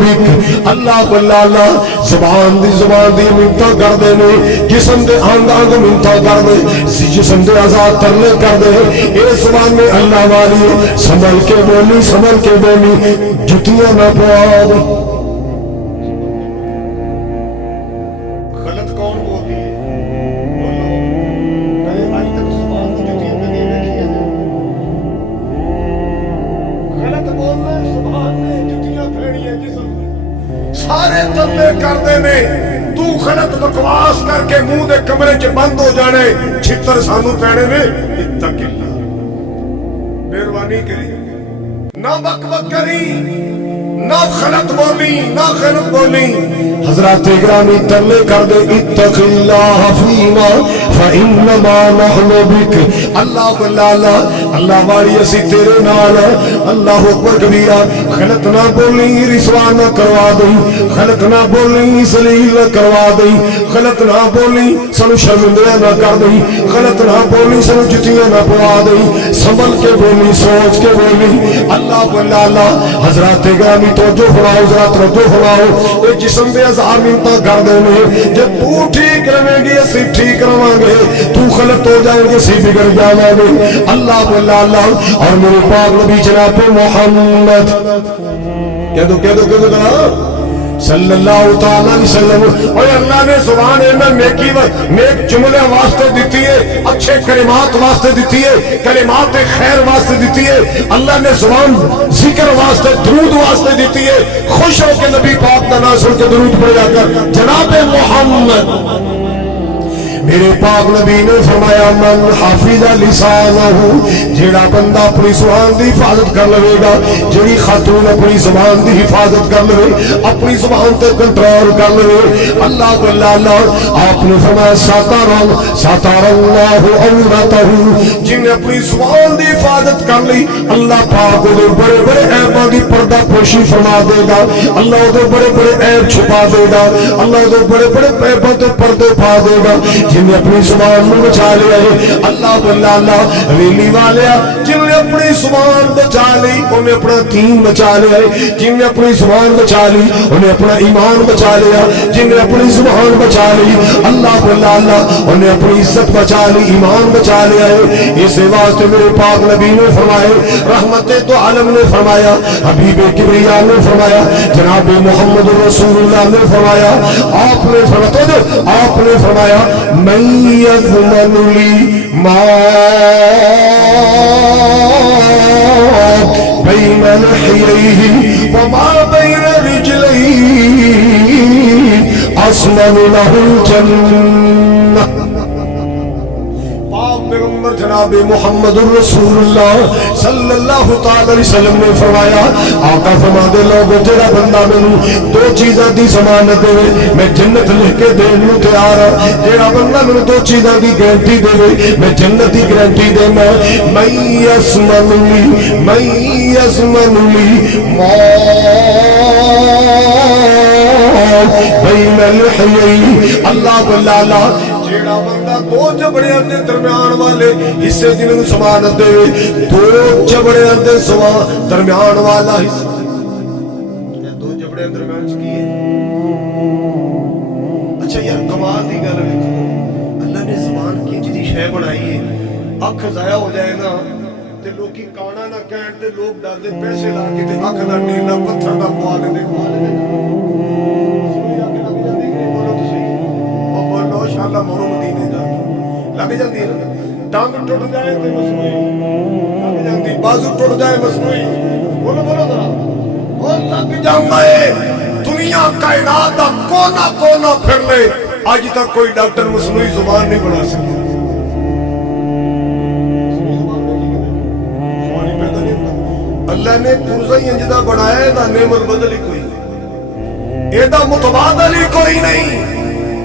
بك اللہ کو لالا زبان دی منتا کر دے نے جسم دے آنگ منتا کر دے جسم دے آزاد ترلے کر دے اے زبان میں اللہ والی سنبھل کے بولی جتیاں نہ پوا دے غلط کون بولتی ہے بولو کہے آج تک زبان کی جتیاں میں نہیں رکھی ہے غلط بولنا زبان نے جتیاں پھیڑی ہے جسم میں سارے ترلے کر دے نے تو غلط بکواس کر کے منہ دے کمرے چ بند ہو جانے چھتر سانو پینے نے اتق اللہ مہربانی کری نہ بک بک کری نہ غلط بولی حضرات گرامی ترلے کر دے اتق اللہ فینا فإنما نحن بک اللہ کو لالا اللہ والی اسی تیرے نال اللہ اکبر کبیرہ غلط نہ بولی رسوا نہ کروا دیں غلط نہ بولی ذلیل نہ کروا دیں غلط نہ بولی سنو شرمندہ نہ کر دیں غلط نہ بولی سنو جتیاں نہ پوا دیں سنبھل کے بولی سوچ کے بولی اللہ کو لالا حضرات گرامی توجہ فرماؤ ذرا توجہ فرماؤ اے جسم دے ہزار منتا کر دے نے جب تو ٹھیک رہیں گی اسی ٹھیک رہاں گے تو غلط ہو جائیں گے اسی بگڑ جاواں گے اللہ کو لالا اور میرے پاک نبی جناب محمد کہہ دو ذرا صلی اللہ تعالی علیہ وسلم اور اللہ نے زبان میں نیکی نیک جملے واسطے دیتی ہے اچھے کلمات واسطے دیتی ہے کلمات خیر واسطے دیتی ہے اللہ نے زبان ذکر واسطے درود واسطے دیتی ہے خوش ہو کے نبی پاک کا نام سن کے درود پڑھا کر جناب محمد میرے پاک نبی نے فرمایا من حافظ لسانہ جیڑا بندہ اپنی زبان دی حفاظت کر لے گا جیڑی خاتون اپنی زبان دی حفاظت کر لے اپنی زبان تے کنٹرول کر لے اللہ کو اللہ آپ نے فرمایا ساتر اللہ عورتہ جن نے اپنی زبان دی حفاظت کر لی اللہ پاک دے بڑے بڑے عیباں دی پردہ پوشی فرما دے گا اللہ دے بڑے بڑے عیب چھپا دے گا اللہ دے بڑے بڑے عیباں تے پردے پا دے گا جن نے اپنی زبان میں بچا لیا ہے اللہ بلا اللہ ریلی والیا جن نے اپنی زبان بچا لی انہیں اپنا دین بچا لیا ہے جن نے اپنی زبان بچا لی انہیں اپنا ایمان بچا لیا جن نے اپنی زبان بچا لی اللہ بلا اللہ انہیں اپنی عزت بچا لی ایمان بچا لیا ہے اس واسطے میرے پاک نبی نے فرمائے رحمت تو عالم نے فرمایا حبیب کبریا نے فرمایا جناب محمد رسول اللہ نے فرمایا آپ نے فرمایا من يضمن لي ما بين لحييه وما بين رجليه أضمن له الجنة پیغمبر جناب محمد رسول اللہ صلی اللہ تعالی علیہ وسلم نے فرمایا آقا فرما دے لوگوں تیرا بندہ میں دو چیزاں دی ضمانت دے میں جنت لکھ کے دین نو تیار ہاں تیرا بندہ میں دو چیزاں دی گارنٹی دے میں جنت دی گارنٹی دے میں یسمن لی ما بین الحیین اللہ بلالا جیڑا بندہ دو جبڑیاں دے درمیان والے حصے جنہوں ضمانت دے دو جبڑیاں دے درمیان والا حصہ دو جبڑیاں درمیان چکی ہے اچھا یار کمال دی گل ویکھو اللہ نے زبان کی جدی شے بنائی ہے اکھ ضائع ہو جائے نا تے لوکی کانا نہ کہن تے لوگ ڈر دے پیسے لا کے تے اکھ دا نیلا پتھر دا پوا لے انشاءاللہ مورو مدینے جا لگ جاندی ہے نا ٹانگ ٹوٹ جائے تے مسنوئی لگ جاندی بازو ٹوٹ جائے مسنوئی بولو ذرا وہ لگ جاندا ہے دنیا کائنات دا کونا کونا پھر لے آج تک کوئی ڈاکٹر مسنوئی زبان نہیں بنا سکیا اللہ نے پرزا ہی انجدہ بنایا ہے دا نعمت بدلی کوئی اے دا متبادل ہی کوئی نہیں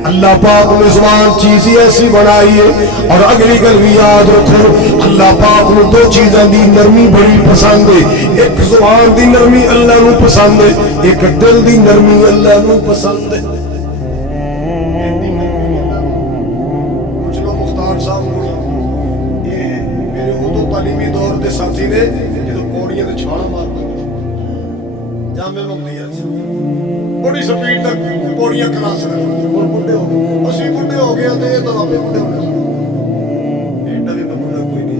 اللہ پاک نے زبان چیزی ایسی بنائی ہے اور اگلی گل بھی یاد رکھو اللہ پاک نے دو چیزاں دی نرمی بڑی پسند ہے ایک زبان دی نرمی اللہ نو پسند ہے ایک دل دی نرمی اللہ نو پسند ہے کچھ لوگ مختار صاحب یہ میرے اردو تعلیمی دور دے ساتھی نے جدو کوڑیاں دے چھاڑا مار ਜਾਮੇ ਮੁਕਤੀਆ ਬੜੀ ਸਪੀਡ ਤੱਕ ਪੌੜੀਆਂ ਕਲਾਸ ਕਰ ਹੁਣ ਬੁੱਢੇ ਹੋ ਗਏ ਅਸੀਂ ਬੁੱਢੇ ਹੋ ਗਏ ਤੇ ਇਹ ਤਾਂ ਆਪੇ ਬੁੱਢੇ ਹੋ ਗਏ ਇਹਦਾ ਵੀ ਬੁੱਢਾ ਕੋਈ ਨਹੀਂ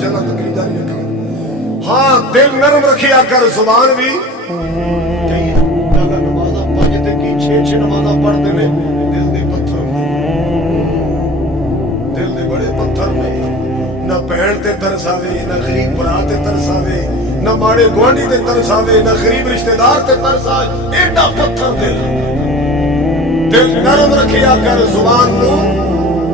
ਜੰਨਤ ਦੀ ਖਰੀਦਾਰੀ ਰੱਖਾਂ ਹਾਂ ਦਿਲ ਨਰਮ ਰੱਖਿਆ ਕਰ ਜ਼ੁਬਾਨ ਵੀ ਕਈ ਅੱਲਾ ਨਮਾਜ਼ਾਂ ਪੰਜ ਤੇ ਕੀ 6 ਨਮਾਜ਼ਾਂ ਪੜ੍ਹਦੇ ਨੇ ਦਿਲ ਦੇ ਪੱਥਰ ਦਿਲ ਦੇ ਬੜੇ ਪੱਥਰ ਨੇ ਨਾ ਭੈਣ ਤੇ ਤਰਸ ਆਵੇ ਨਾ ਗਰੀਬ ਭਰਾ ਤੇ ਤਰਸ ਆਵੇ ਨਾ ਮਾੜੇ ਗੁਆਂਢੀ ਤੇ ਤਰਸ ਆਵੇ ਨਾ ਗਰੀਬ ਰਿਸ਼ਤੇਦਾਰ ਤੇ ਤਰਸ ਆਵੇ ਐਡਾ ਪੱਥਰ ਦਿਲ ਨਰਮ ਰੱਖਿਆ ਕਰ ਜ਼ੁਬਾਨ ਨੂੰ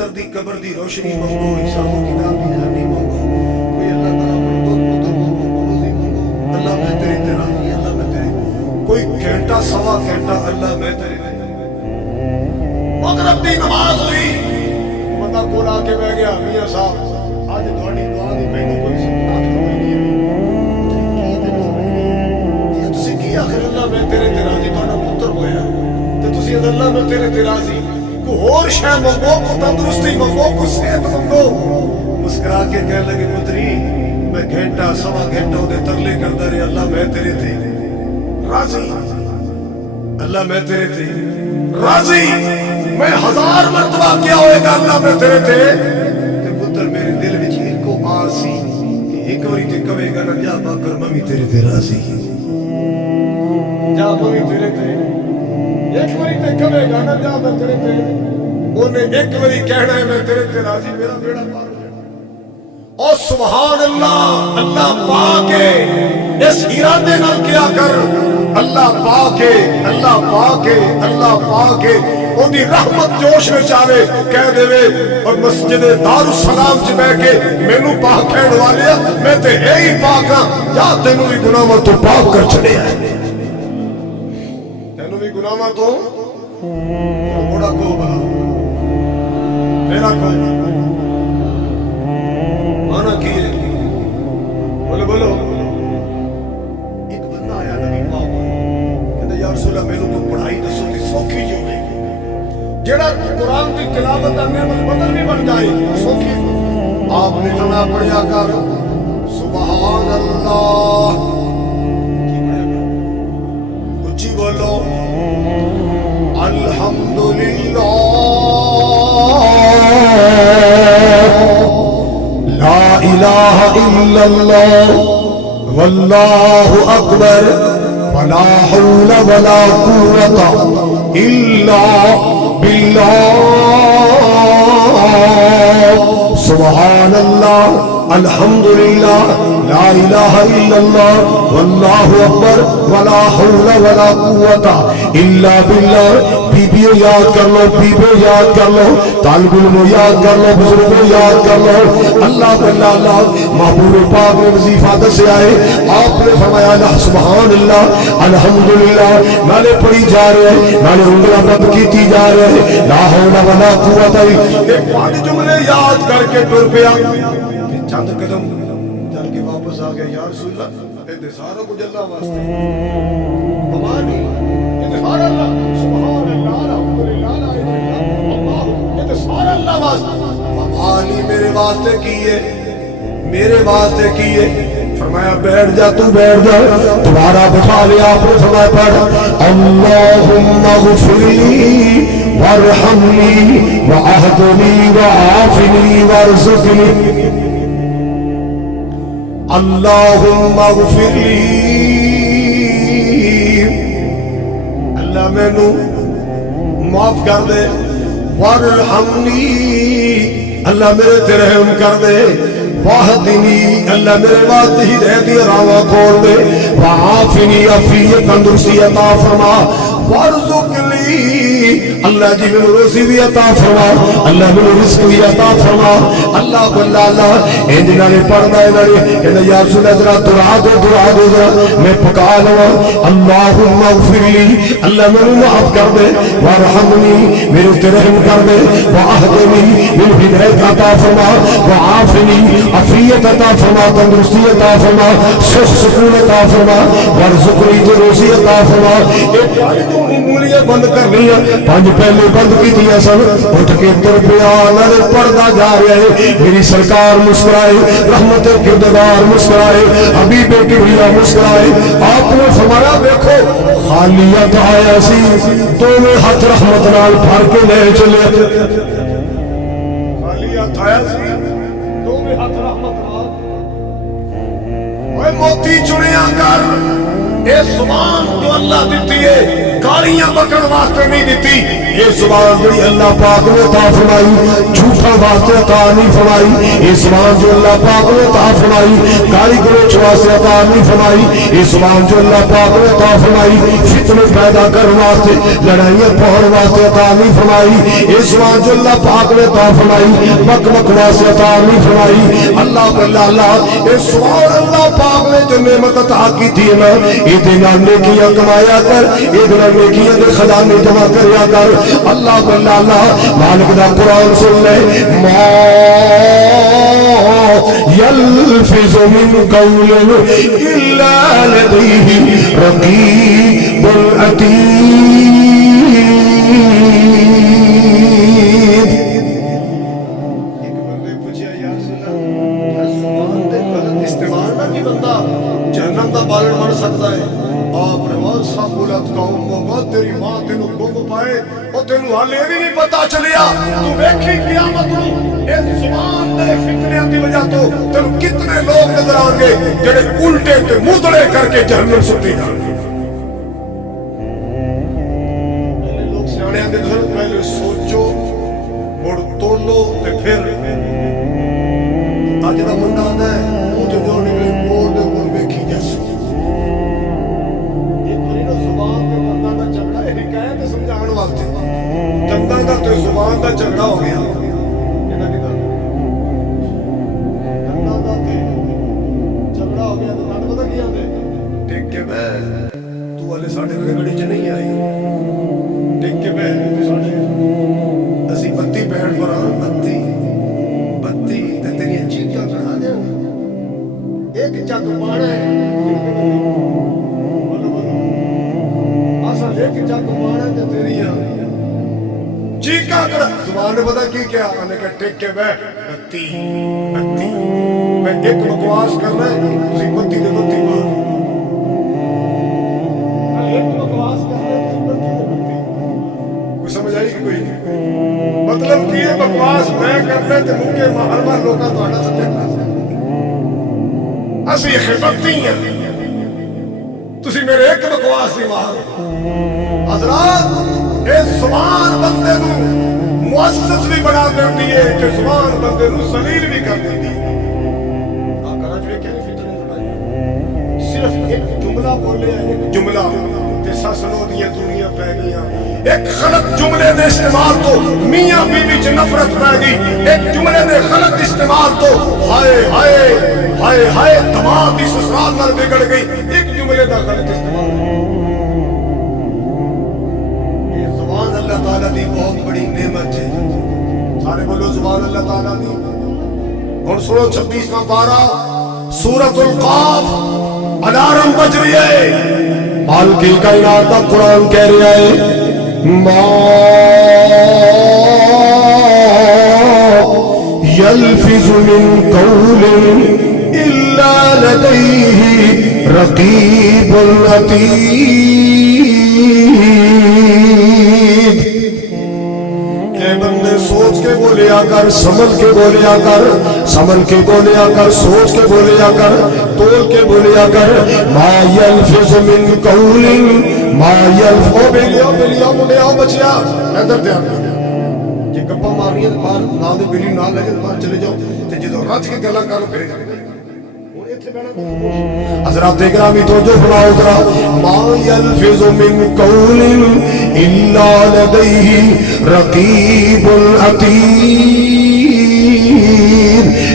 پتر دی قبر دی روشنی منگو، حساب و کتاب دی جانی منگو، کوئی اللہ تعالیٰ پر دو پتر منگو، روزی منگو، اللہ میں تیری راضی، اللہ میں تیری، کوئی گھنٹہ سوا گھنٹہ اللہ میں تیری مغرب دی نماز ہوئی، بندہ کول آ کے بیٹھ گیا، میاں صاحب آج تھوڑی دعا دی مینوں کوئی سنت نہیں ہے، تسی کی آخر اللہ میں تیرے تے راضی، تہاڈا پتر ہویا تے تسی اللہ میں تیرے تے راضی، کو اور شے منگو، کو تندرستی منگو، کو صحت منگو، مسکرا کے کہنے لگے پتری میں گھنٹہ سوا گھنٹہ دے ترلے کردا رہیا، اللہ میں تیرے تے راضی، اللہ میں تیرے تے راضی، میں 1000 مرتبہ کیا ہوئے گا اللہ میں تیرے تے پتر میرے دل وچ ایک آسی کہ ایک واری تے کہے گا نہ جا باکر میں تیرے تے راضی، جا میں تیرے تے ایک واری تے کہے گا نہ جا میں تیرے تے، انہیں ایک واری کہنا ہے میں تیرے تے راضی، میرا بیڑا پار ہو جانا۔ اور سبحان اللہ، اللہ پاکے اس ارادے نال کیا کر، اللہ پاکے اللہ پاکے اللہ پاکے ان دی رحمت جوش میں چاہے کہہ دے اور مسجد دارالسلام چ بیٹھ کے مینوں پاک کہن والے میں تے ہے ہی پاک ہاں، جا تینوں بھی گناہاں تو پاک کر چھڑیا ہے، تینوں بھی گناہاں تو بڑا کو بنا میرا کو مانا کیے بولو بولو۔ ایک بندہ آیا نبی پاک کہتا یا رسول اللہ میرے کو پڑھائی دسو تے سوکھی جو ہے جڑا قرآن کی تلاوت کرنے میں بدل بھی بن جائے سوکھی، آپ نے فرمایا پڑھیا کر سبحان اللہ، اچھی بولو الحمدللہ لا الہ الا اللہ واللہ اکبر ولا حول ولا قوت الا باللہ، سبحان اللہ الحمدللہ لا الہ الا اللہ واللہ اکبر ولا حول ولا قوت الا باللہ۔ بیبیوں یاد کر لو، بیبیوں یاد کر لو، طالب علموں یاد کر لو، بزرگوں یاد کر لو، اللہ اللہ اللہ محبوب پاک نے وظیفہ دسے آئے، آپ نے فرمایا سبحان اللہ الحمدللہ، نالے پڑھی جا رہے ہیں، نالے انگلہ بند کیتی جا رہے ہیں، لا حول ولا قوت الا، ایک پانچ جملے یاد کر کے ٹر پیا، چند قدم چل کے واپس آ گیا، یا رسول اللہ اے سارا کچھ اللہ واسطے، بمانی اے سارا اللہ سبحان اللہ الحمدللہ لا الہ الا اللہ، اے سارا اللہ واسطے، بمانی میرے واسطے کیے، میرے واسطے کیے، فرمایا بیٹھ جا تو بیٹھ جا، تمہارا بٹھا لیا، آپ نے فرمایا پڑھ اللہم اغفر لی وارحمنی واہدنی وعافنی وارزقنی، اللہم اغفر لی، اللہ میں نو معاف کر دے، وارحمنی، اللہ میرے تے رحم کر دے، واہدنی، اللہ میرے واسطے ہدایت دی راہ کھول دے، وعافنی، عافیت تندرستی عطا فرما، وارزقنی، اللہ جی میں روزی بھی عطا فرما، اللہ میں رزق بھی عطا فرما، اللہ اللہ اللہ ان دنوں پڑھنا ہے کہنا یا رسول اللہ ذرا دعا دو ذرا میں پکا لواں، اللہم اغفر لی، اللہ میرے معاف کر دے، وارحمنی، میرے تے رحم کر دے، واہدنی، میرے ہدایت عطا فرما، وعافنی، عافیت عطا فرما، تندرستی عطا فرما، سکون عطا فرما، وارزقنی، تے روزی عطا فرما۔ ایک انگلیاں بند کرنی ہے، پانچ پہلے بند کی دیا سن، اٹھ کے تر پیا، نال پڑھدا جا رہا ہے، میری سرکار مسکرائے، رحمت کردگار مسکرائے، حبیب کبریا مسکرائے، آپ نے فرمایا دیکھو خالی ہاتھ آیا سی، دونوں ہاتھ رحمت نال بھر کے لے چلے، خالی ہاتھ آیا سی، دونوں ہاتھ رحمت نال، اوے موتی چڑیاں کر، اے زبان جو اللہ دیتی ہے گالیاں بکن واسطے نہیں دیتی. یہ زبان جڑی اللہ پاک نے عطا فرمائی جھوٹا واسطے عطا نہیں فرمائی. یہ زبان جو اللہ پاک نے عطا فرمائی گالی گلوچ واسطے عطا نہیں فرمائی. یہ زبان جو اللہ پاک نے عطا فرمائی فتنے پیدا کرنے واسطے لڑائیاں پاؤن واسطے عطا نہیں فرمائی. یہ زبان جو اللہ پاک نے عطا فرمائی بک بک واسطے عطا نہیں فرمائی. اللہ اللہ یہ زبان اللہ پاک نے جو نعمت عطا کی تھی نا یہ نیکیاں کمایا کر, یہ نیکیاں دے خزانے جمع کریا کر. اللہ اللہ مالک دا قرآن سن لے ما یلفظ من قول الا لدیہ رقیب عتید. ایک بندے پوچھا یا زبان دے غلط استعمال نہ کی بندہ جہنم دا بالن بن سکتا ہے. آپ رواز صاحب بولت قوم کو تیری ماں تینو گم پائے اور تینو حالے بھی نہیں پتا چلیا تو ویکھی قیامت نو اس زبان دے فتنے دی وجہ تو تینو کتنے لوگ نظر آن گے جڑے الٹے تے مدڑے کر کے جہنم سٹی جان گے. پہلے لوگ سیانے آندے تھے پہلے سوچو مڑ تولو تے پھر اج دا منڈا آندا ہے وہ جو نکلے بول دے کول ویکھی جس دنداں دا تے زبان دا جھگڑا ہو گیا. دنداں دا تے جھگڑا ہو گیا تو دند پتہ کی آندے ٹک کے بہ تو والے ساڈے گڑی چ نہیں آئی ٹک کے بہ تو ساڈے اسی بتی بہن پر بتی بتی تے تیری چیزاں چڑھا دے ایک جگ پانا ہے ایک جگ پانا تے تیری چیکا کر زبان نے پتا کی کیا میں نے کہا ٹک کے بیٹھ بتی بتی میں ایک بکواس کرنا ہے تسی بتی دے بتی مار ایک بکواس کرنا ہے تسی بتی دے بتی. کوئی سمجھ آئی کہ کوئی نہیں مطلب کی ہے بکواس میں کرنا تے مکے ہر بار لوکاں تہاڈا سبجیکٹ اسی خبتی ہیں تسی میرے ایک بکواس نہیں مار. حضرات اے زبان بندے نو مؤسس بھی بنا دیتی ہے کہ زبان بندے نو ذلیل بھی کر دیتی ہے. آقا جو کہ فتنے لڑائی صرف ایک جملہ بولے ایک جملہ تے سسلو دی دنیا پہ گیا. ایک غلط جملے دے استعمال تو میاں بیوی وچ نفرت پہ گئی. ایک جملے دے غلط استعمال تو ہائے ہائے ہائے ہائے دماغ دی سسرال نال بگڑ گئی. ایک جملے دا غلط استعمال اللہ تعالیٰ دی بہت بڑی نعمت ہے. سارے بولو زبان اللہ تعالیٰ دی. اور سنو 26واں پارہ سورۃ القاف الارم بج رہی ہے. مالک کائنات کا قرآن کہہ رہا ہے ما یلفظ من قول الا لدیہ رقیب عتید. بندے سوچ کے بولیا کر سمجھ کے بولیا کر سمجھ کے بولیا کر سوچ کے بولیا کر تول کے بولیا کر. ما یلفظ من قول ما یلفظ بلیا مڈیا بچیا ادھر دھیان کر جے گپا مارنی ہے باہر نال دے بلی نال لے کے باہر چلے جاؤ تے جدوں رچ کے گلاں کر پھر حضرات گرامی توجہ فرماؤ ذرا. ما یلفظ من قول الا لدیہ رقیب عتید.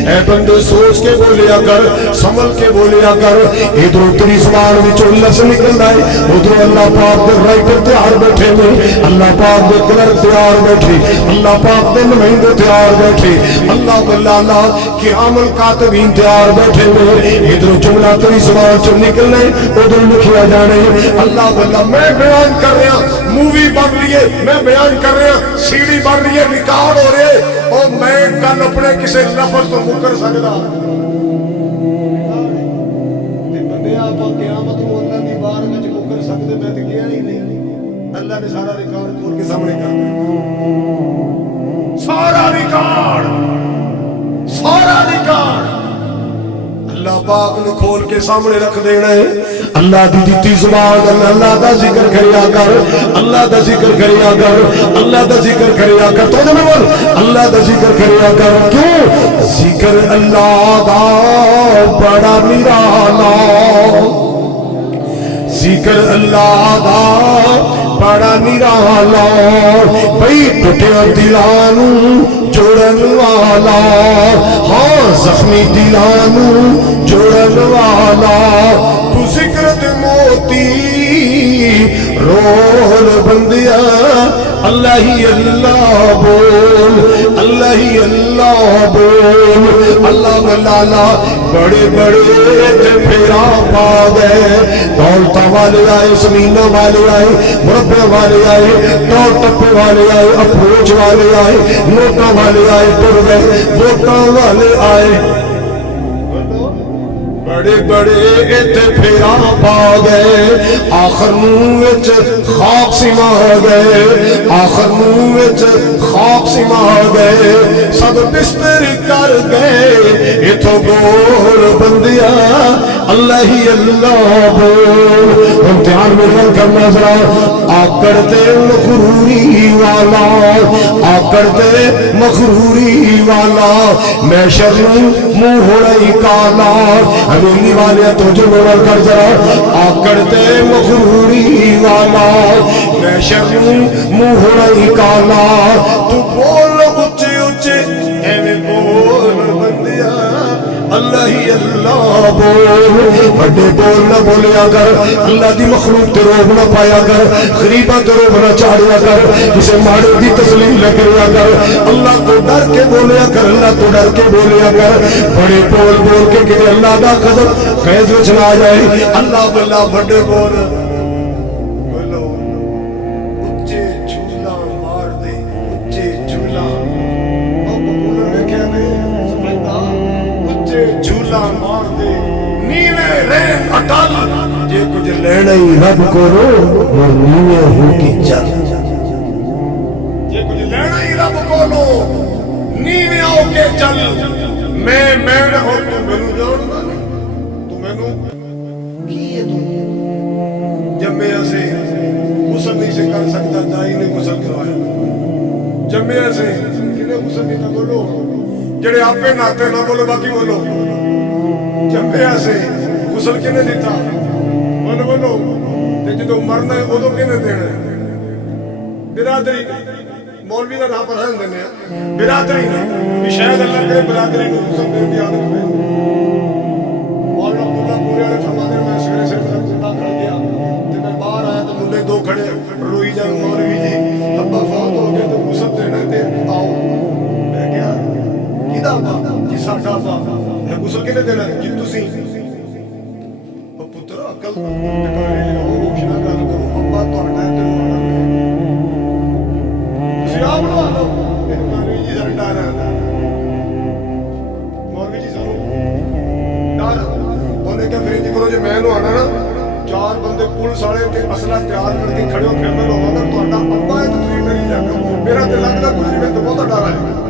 اے بندے سوچ کے بولیا کر سمجھ کے بولیا کر. ادھر تیری زبان وچوں لفظ نکلدا ہے ادھر اللہ پاک دے رائٹر تیار بیٹھے نے اللہ پاک دے کلرک تیار بیٹھے اللہ پاک دے نمائندے تیار بیٹھے اللہ اللہ کہ عمل کاتبین تیار بیٹھے نے. ادھر جملہ تیری زبان چوں نکلنا ہے ادھر لکھیا جانا ہے. اللہ اللہ میں بیان کر رہا مووی بن رہی ہے میں بیان کر رہا سی ڈی بن رہی ہے ریکارڈ ہو رہے اور میں کل اپنے کسی لفظ تو مکر سکتا بندے آپ قیامت کو اللہ کی بار میں مکر سکتے میں تو کیا ہی نہیں. اللہ نے سارا ریکارڈ کھول کے سامنے کر دیا سارا ریکارڈ اللہ پاک نے کھول کے سامنے رکھ دینا ہے اللہ دی دیتی زبان اللہ دا ذکر کریا کر اللہ دا ذکر کریا کر اللہ دا ذکر کریا کر تو میں بول اللہ دا ذکر کریا کر کیوں ذکر اللہ دا بڑا نرالا ذکر اللہ دا بڑا نرالا بھئی ٹوٹیا دلانو جوڑن والا ہاں زخمی دلانو جوڑن والا تو ذکر دے موتی رول بندیا اللہ ہی اللہ بول اللہ ہی اللہ بول اللہ ملالا بڑے بڑے تے پھیرا پا گئے دولتہ والے آئے زمینہ والے آئے مربع والے آئے ٹور ٹپے والے آئے اپروچ والے آئے نوٹا والے آئے ٹر گئے ووٹاں والے آئے بڑے بڑے تے پھیرا پا گئے آخر منہ وچ خواب سما گئے آخر منہ وچ خواب سما گئے سب بستر کر گئے اتھو بول بندیا اللہ ہی اللہ بول امتحان میں رنگ کرنا ذرا آکڑ تے مغروری والا آکڑ تے مغروری والا میں شرم منہ ہوڑائی کالا حویلی والے تو جو نور کر ذرا آکڑ تے مغروری والا میں شرم منہ ہوڑائی کالا تو بول اچھے اچھے ایویں بول بندیا اللہ ہی اللہ بول بڑے بول نہ بولیا کر اللہ دی مخلوق تے روب نہ پایا کر غریبہ تے روب نہ چاڑیا کر کسے ماڑے دی تسلیم نہ کریا کر اللہ کو ڈر کے بولیا کر اللہ کو ڈر کے بولیا کر بڑے بول بول کے کہ اللہ دا قدر فیض وچ نہ جائے اللہ بلا بڑے بول بولو اچھے جھولا مار دے اچھے جھولا او بولو ویکھیا نہیں سمجھدا جھولا مار دے نیوے رین اٹل جے کچھ لینا ہی رب کو رو وہ نیوے ہو کی چل جے کچھ لینا ہی رب کو رو نیوے ہو کے چل میں نہ ہو تو مینوں جاندا نہیں تو مینوں کی ہے تو جمعے سے غسل نہیں سے کر سکتا دائی نے غسل کروایا جمعے سے کنے غسل نہیں تھا بولو جڑے آپے ناتے نہ بولو باقی بولو جمعہ سے غسل کنے دیتا بولو بولو تے جدو مرنا ہے ادو کنے دینا ہے برادری مولوی کا نام پر ہن دینے برادری نے شاید اللہ کرے برادری نے غسل دے دی عادت ہے مولانا عبداللہ پورے والے فرماتے ہیں میں سویرے سے زندہ کھڑ گیا تے میں باہر آیا تو منڈے دو کھڑے روئی جان مولوی جی ابا فوت ہو گئے تو غسل دینا تے آؤ میں کیا کیدا ابا جی ساڈا ابا ہے غسل کنے دینا جی تسی او پتر عقل ٹکانے لو روشنا گل کرو ابا تہاڈا تے تسی آپ لو لو مولوی جی سر ڈر مولوی جی سر ڈر اونے کہ پھر کرو جے میں نو آنا نا چار بندے پولیس والے تے اسلحہ تیار کر کے کھڑے ہو پھر میں لوگاں دا تہاڈا ابا ہے تے تسی ڈری جا کرو میرا تے لگدا کچھ نہیں میں تے بہت ڈر ہے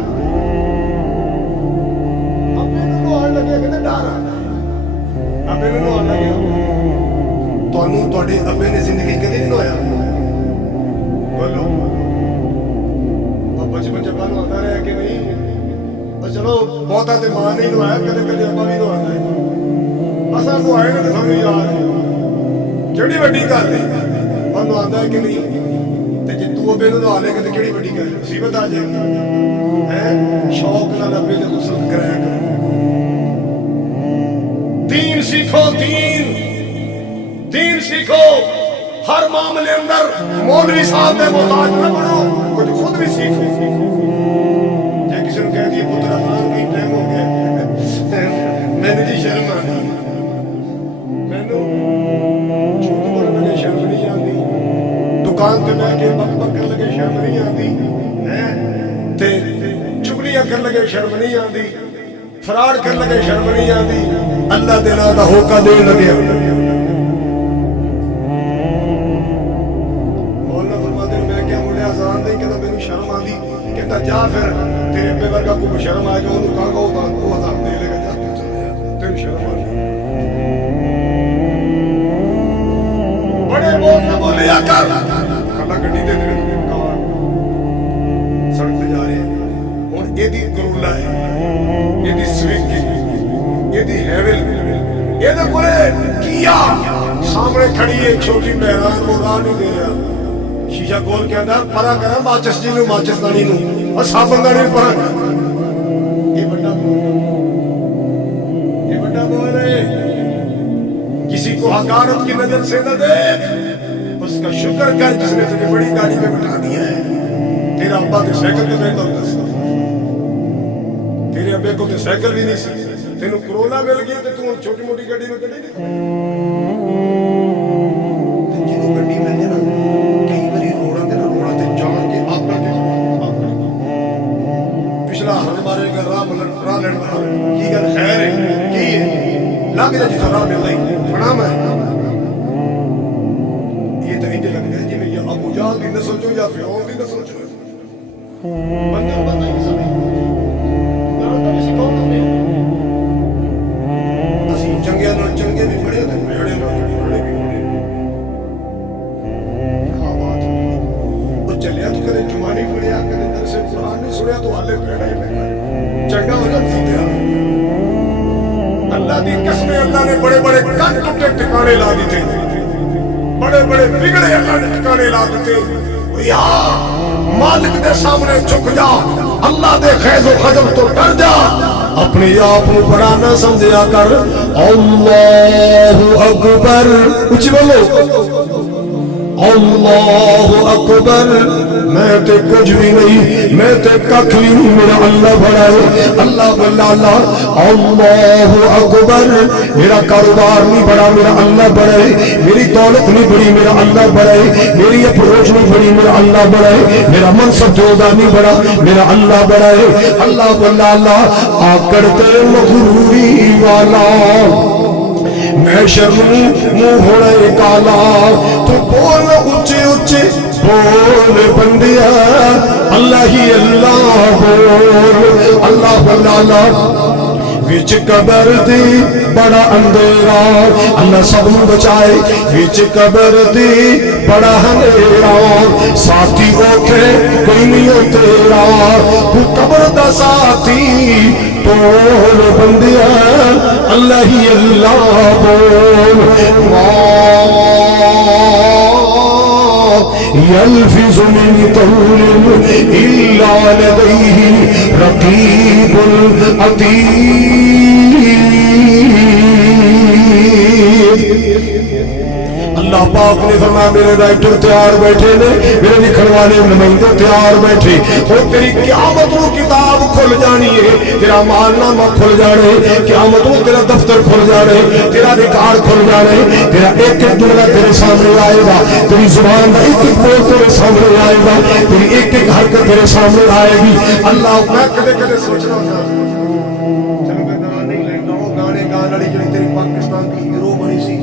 لگے کہ ڈر ابے نو آن لگیا تانوں تواڈے ابے نے زندگی کدی نہیں ہویا بولو اب بچپن جب نو آندا رہیا کہ نہیں اور چلو بہتا تے ماں نہیں نوایا کدے کدے ابا بھی نو آندا ہے اساں کو آئے تے سانوں یاد ہے کیڑی وڈی گل ہے انو آندا ہے کہ نہیں تے جے تو ابے نو نوا لے تے کیڑی وڈی گل مصیبت آ جائے گی ہے شوق نال ابے نے غسل کرایا کرو دین سیکھو دین سیکھو ہر معاملے اندر مولوی صاحب دے محتاج نہ بنو کچھ خود بھی سیکھو جے کسی نے کہہ دی پتر اذان کی ٹائم ہو گیا میں نے جی شرم آ گئی میں نے جھوٹ بولنے لگے شرم نہیں آتی دکان تے بیٹھ کے بک بک کر لگے شرم نہیں آتی تے چگلیاں کر لگے شرم نہیں آتی فراڈ کر لگے شرم نہیں آتی اللہ دے نام دا ہوکا دے لگے مولانا فرماتے ہیں میں کیا مڑے آزان نہیں کہتا میں شرم آتی کہتا جا پھر تیرے پہ ورگا کو شرم آئے گا انہوں کہا گا وہ آزان دے لے گا جا تو چلے تیرے شرم آتی بڑے بول نہ بولیا کر اللہ گڈی دے دے سڑک تے جا رہے ہیں ہن ایدی کرولا ہے ایدی سویگی ایدی ہیول ایدے کولے کیا سامنے کھڑی ہے چھوٹی مہران کو راہ نہیں دے رہا شیشہ کھول کے اندر پرا کرا ماچس جی نو ماچس دانی نو اور صابن دانی پرا کر یہ بڑا بول ہے کسی کو حقارت کی نظر سے نہ دیکھ اس کا شکر کر جس نے تجھے بڑی گاڑی میں بٹھا دیا ہے تیرا ابا تے سائیکل تے بیٹھا ہوتا سی تیرے ابے کو تے سائیکل بھی نہیں سی تینوں کرولا مل گیا تے تو چھوٹی موٹی گاڑی میں کھڑی نہیں جنوں گاڑی میں نا کئی باری روڑاں تے روڑاں تے جان کے آکڑ کے پچھلا ہمارے گھر راہ لڑ رہا کی گل خیر ہے کی ہے لگ جا جس راہ مل رہی بڑا میں یہ تو انج لگ رہا جی میں یہ ابو جہل کی نسل چوں یا فرعون کی نسل چوں بندہ ہی سمجھ چنگے نال چنگے بھی بڑے تے بڑے نال بڑے بھی بڑے کیا بات ہے وہ چلیا تو کدے جمعہ نہیں پڑھیا کدے درس قرآن نہیں سنیا تو حالے بیٹھا ہی بیٹھا چنگا ہو جاتا سی اللہ دی قسم اللہ نے بڑے بڑے کن ٹوٹے ٹھکانے لا دیتے بڑے بڑے بگڑے اللہ نے ٹھکانے لا دیتے یا مالک دے سامنے جھک جا اللہ دے خیز و خجل تو ڈر جا اپنے آپ کو بڑا نہ سمجھیا کر اللہ اکبر اچھی بولو اللہ اکبر میں تے کچھ بھی نہیں میں تے ککھ بھی نہیں میرا اللہ بڑا ہے اللہ بلا اللہ اکبر میرا کاروبار نہیں بڑا میرا اللہ بڑا ہے میری دولت نہیں بڑی میرا اللہ بڑا ہے میری اپروچ نہیں بڑی میرا اللہ بڑا ہے میرا منصب جودا نہیں بڑا میرا اللہ بڑا ہے اللہ بلا آکڑ تے مغروری والا میں شرم منہ ہونے کالا تو بول اچھے اچھے بول بندیا اللہ ہی اللہ بول اللہ اللہ وچ قبر دی بڑا اندھیرا اللہ سب نو بچائے وچ قبر دی بڑا اندھیرا ساتھی اوتھے کوئی نہیں ہو تیرا تو قبر دا ساتھی بول بندیا اللہ ہی اللہ بول يلفظ من قول إلا لديه رقيب عتيد اللہ پاک نے فرمایا میرے رائٹر تیار بیٹھے نے میرے لکھن والے نمائندے تیار بیٹھے اور تیری قیامت کو کتاب کھل جانی ہے تیرا مال نامہ کھل جانے قیامت کو تیرا دفتر کھل جانے تیرا ریکارڈ کھل جانے تیرا ایک ایک جملہ تیرے سامنے آئے گا تیری زبان کا ایک ایک بول تیرے سامنے آئے گا تیری ایک ایک حرکت تیرے سامنے آئے گی اللہ میں کدے کدے سوچنا تھا چلو میں گانا نہیں لینا گانے گانے والی جڑی تیری پاکستان کی ہیرو بنی سی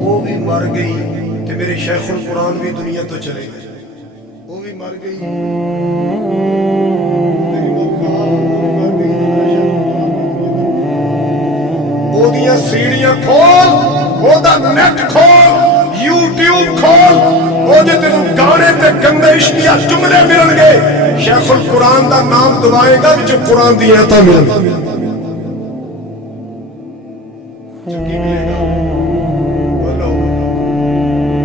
وہ بھی مر گئی تے میرے شیخ القرآن بھی دنیا تو چلے گئے وہ بھی مر گئی وہ دیا سیڑیاں کھول وہ دا نیٹ کھول یوٹیوب کھول وہ جے تینوں گانے تے گندے عشقیہ جملے ملن گے شیخ القرآن دا نام دبائے گا وچ قرآن دی آیتاں ملن گے چکی ملے گا بولو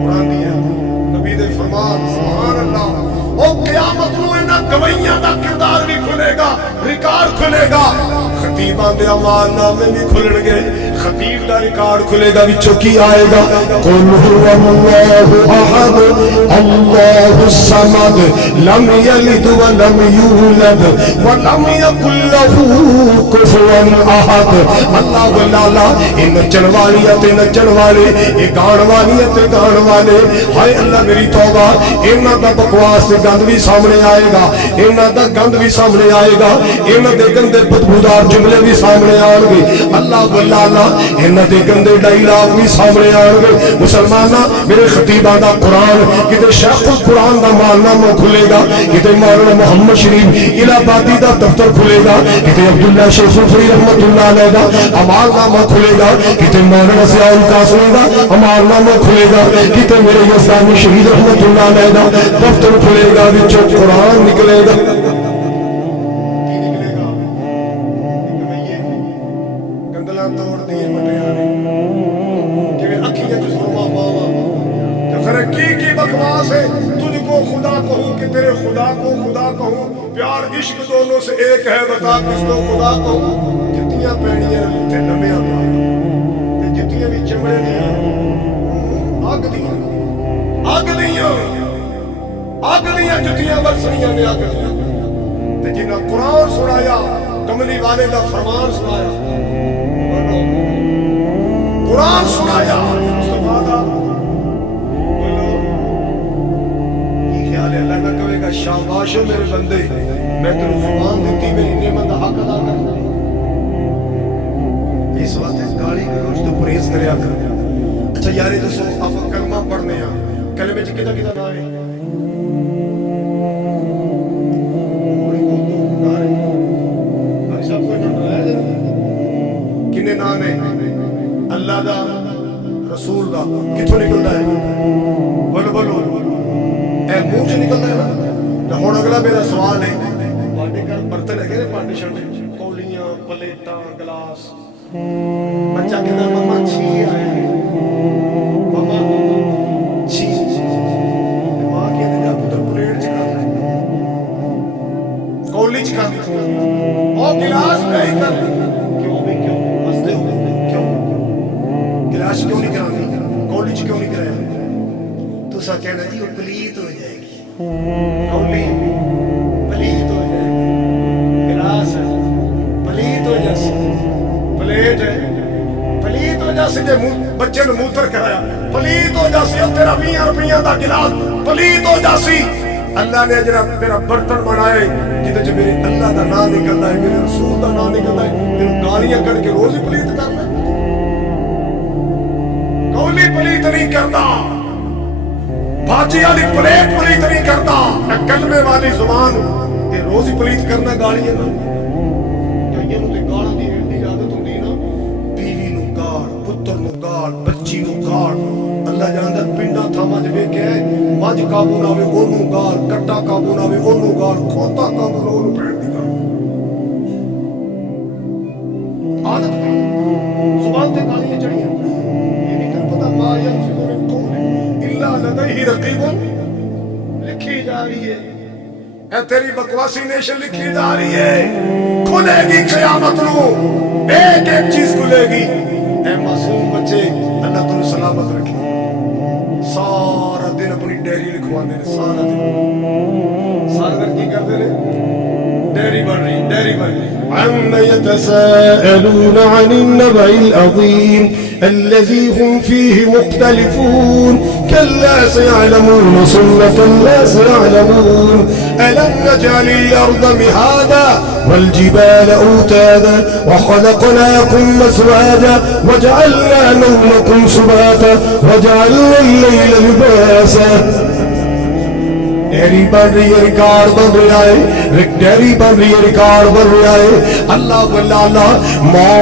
قرآن دی آیتاں نبی دے فرمان سبحان اللہ او قیامت نو انہاں گوائیاں دا کردار بھی کھلے گا ریکارڈ کھلے گا خطیبان دے اعمال نامے بھی کھلن گے خطیب دا ریکارڈ کھلے گا وچوں کی آئے گا قل هو اللہ احد اللہ الصمد لم یلد ولم یولد ولم یکن له کفوا احد اللہ ولالا اے نچن والی تے نچن والے اے گان والی تے گان والے ہائے اللہ میری توبہ انہاں دا بکواس تے گند بھی سامنے آئے گا انہاں دا گند بھی سامنے آئے گا انہاں دے گندے بدبودار جملے بھی سامنے آن گے اللہ ولالا انہاں دے گندے ڈائلاگ بھی سامنے آن گے مسلمانہ میرے خطیبہ دا قرآن کتے شیخ القرآن دا مالنامہ کھلے گا کتے مولانا محمد شریف الہ آبادی دا دفتر کھلے گا کتے عبداللہ شیخ الفری رحمت اللہ علیہ دا امالنامہ کھلے گا کتے مولانا ضیاء القاسمی دا امالنامہ کھلے گا کتے میرے یزدانی شہید رحمت اللہ علیہ دا دفتر کھلے گا وچوں قرآن نکلے گا پیار عشق دونوں سے ایک ہے بتا کس کو خدا کو جتیاں پینیاں تے لمبیاں تے جتیاں بھی چمڑے دیاں اگ دیاں جتیاں برسنیاں نے اگ دیاں تے جنہاں قرآن سنایا کملی والے دا فرمان سنایا قرآن سنایا مصطفیٰ دا اللہ نہ کہے گا شاباش میرے بندے میں تیرے زبان دیتی میری نعمت حق ادا کرنا اس واسطے گالی گلوچ تو پرہیز کریا کر اچھا یاری دسو آپ کلمہ پڑھنے ہیں کلمے چ کدا کدا نہ ہے کنے نام ہے اللہ دا رسول دا کتھوں نکلدا ہے بولو بولو اے منہ سے نکلتا ہے نا ہوں اگلا میرا سوال ہے پانڈے گھر برتن ہے کہ پانڈے شانڈے کولیاں پلیٹاں گلاس بچہ کہتا ماما چھی آیا ہے ماما چھی ماں کہتے جا پتر پلیٹ چکا ہے کولی چکا اور گلاس نہیں کر کیوں بھی کیوں ہنستے ہو کیوں گلاس کیوں نہیں کراتی کولی کیوں نہیں کرایا تو سا کہنا جی وہ پلیت ہو جائے گی کولی پلیت ہو جائے گی گلاس ہے پلیت ہو جائے پلیٹ ہے پلیت ہو جائے بچے نے موتر کرایا پلیت ہو جائے تیرا 20 روپیہ دا گلاس پلیت ہو جائے اللہ نے جناب تیرا برتن بنائے جیتے جو میرے اللہ دا نام نکلنا ہے میرے رسول دا نام نکلنا ہے تیرے گالیاں کر کے روز ہی پلیت کرنا ہے کولی پلیت نہیں کرنا بھاجی والی پلیٹ پلیت نہیں کرتا کلمے والی زبان تے روز ہی پلیت کرنا گالیاں نا کئی نوں تے گالاں دی ایڈی عادت ہوندی نا بیوی نوں گال پتر نوں گال بچی نوں گال اللہ جاندا پنڈاں تھاواں وچ ویکھیا ہے مجھ قابو نہ ہوے اونوں گال کٹا قابو نہ ہوے اونوں گال کھوتا قابو نہ اونوں پھیڑ دی گال عادت زبان تے گالیاں چڑھیاں یہ نہیں کر پتہ ما یلفظ من قول الا لدیہ رقیب لکھی جا رہی ہے اے تیری بکواسی نیشن لکھی جا رہی ہے کھلے گی قیامت نو ایک ایک چیز کھلے گی اے معصوم بچے اللہ تمہیں سلامت رکھے سارا دن اپنی ڈیری لکھوانے سارا دن کی کرتے رہے ڈیری بن رہی عم يتساءلون عن النبأ العظيم الذي هم فيه مختلفون كلا سيعلمون ثم كلا سيعلمون ألم نجعل الأرض مهادا والجبال أوتادا وخلقناكم أزواجا وجعلنا نومكم سباتا وجعلنا الليل لباسا ڈیری بن رہی ہے ریکارڈ بن رہا ہے ڈیری بن رہی ہے ریکارڈ بن رہا ہے اللہ واللہ ما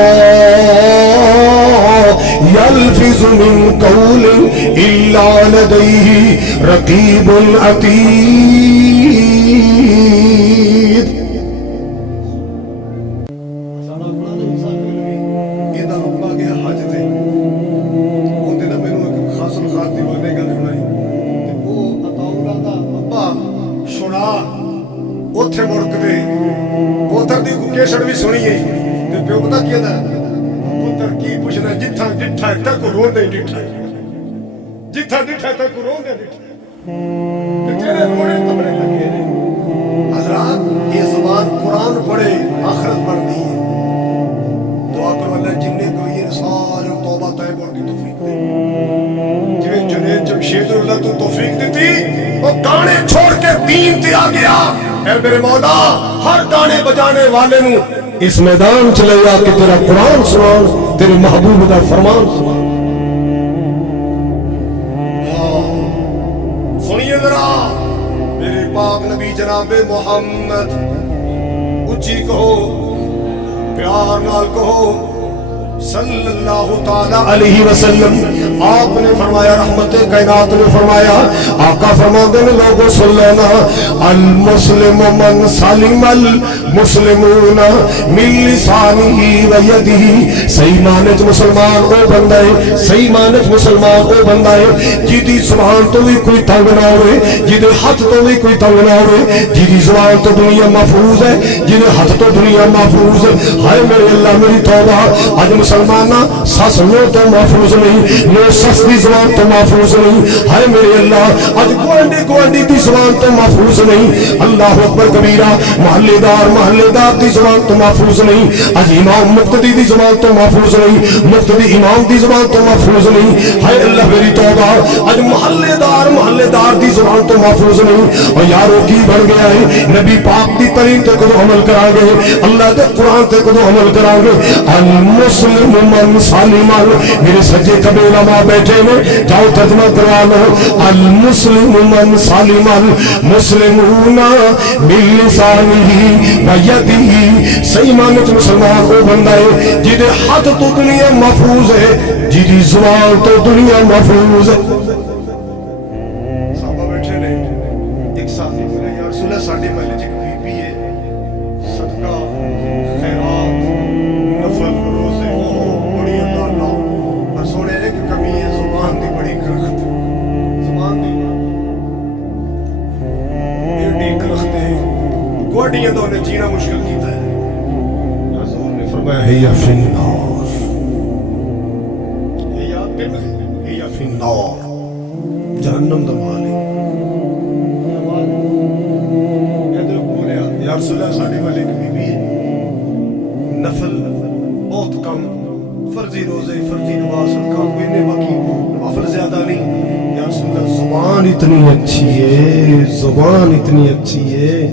یلفظ من قول الا لدیہ رقیب عتید یہ دا ابا گیا حج تے اندے نا میرے ایک خاص الخاص دیوانے گل سنائی سنا اوتھے مڑک دے پوتر دی کیسٹ بھی سنی ہے تے پیو پتہ کیا دا پوتر کی پوچھنا جتھا ڈٹھا ہے تک رون دے ڈٹھا ہے جتھا ڈٹھا ہے تک رون دے ڈٹھا ہے تے تیرے رونے تمڑے لگے نے حضرات یہ زبان قرآن پڑھے آخرت بڑھتی ہے دعا کرو اللہ جننے کو یہ سارے توبہ طیب اور کی توفیق دے جویں جنید جمشید اللہ تو توفیق دیتی وہ گانے چھوڑ کے دین تے آ گیا اے میرے مولا ہر گانے بجانے والے نو اس میدان چلے جا کے تیرا قرآن سنان، تیرے محبوب دا فرمان سنان۔ سنیے ذرا میرے پاک نبی جناب محمد، اچھی کہو پیار نال کہو صلی اللہ تعالی علیہ وسلم۔ آپ نے فرمایا، رحمت کائنات نے فرمایا، آقا فرماتے ہیں لوگوں سن لینا، المسلم من سلم المسلمون من لسانہ و یدہ۔ صحیح معنی چ مسلمان او بندہ ہے، صحیح معنی چ مسلمان او بندہ ہے جیدی زبان تو بھی کوئی تنگ نہ ہوئے، جیدے ہاتھ تو بھی کوئی تنگ نہ ہوئے، جیدی زبان تو دنیا محفوظ ہے، جیدے ہاتھ تو دنیا محفوظ ہے۔ ہائے میرے اللہ میری توبہ، آج مسلمانہ سس نو تو محفوظ نہیں، نو سس دی زبان تو محفوظ نہیں، ہائے میرے اللہ آج گوانڈی گوانڈی دی زبان تو محفوظ نہیں، اللہ اکبر کبیرہ، محلے دار دی زبان تو محفوظ نہیں، آج امام مقتدی دی زبان تو محفوظ نہیں، مقتدی امام دی زبان تو محفوظ نہیں، ہائے اللہ میری توبہ، آج محلے دار دی زبان تو محفوظ نہیں۔ اور یارو کی بن گیا ہے، نبی پاک دی تعلیم تے کدو عمل کران گے، اللہ دے قرآن تے کدو عمل کران گے۔ المسلم من سلم، میرے سجے کبھی علماء بیٹھے میں جاؤ ترجمہ کروا لو، المسلم من سلم المسلمون من لسانہ و یدہ۔ صحیح معنی چ مسلمان وہ بندہ ہے جہدے ہاتھ تو دنیا محفوظ ہے، جہدی زبان تو دنیا محفوظ ہے۔ صحابہ بیٹھے نے، ایک صحابی بولے یا رسول اللہ ساڈے محلے چ بی بی ہے، صدقہ خیرات نفل روزے بڑی اللہ اللہ، پر سونے ایک کمی ہے، زبان دی بڑی کرخت، زبان دی ایڈی کرخت ہے، گوڑیاں تو انہیں جینا مشکل کیتا ہے۔ حضور نے فرمایا ہی فی النار، ہی فی النار، جہنم دا مالک۔ ادھر بولیا یا رسول اللہ ساڈے والے ایک بی بی ہے، نفل بہت کم، فرضی روزے فرضی نماز صدقہ کوئی نہیں، باقی نوافل زیادہ نہیں۔ یا رسول اللہ زبان اتنی اچھی ہے، زبان اتنی اچھی ہے،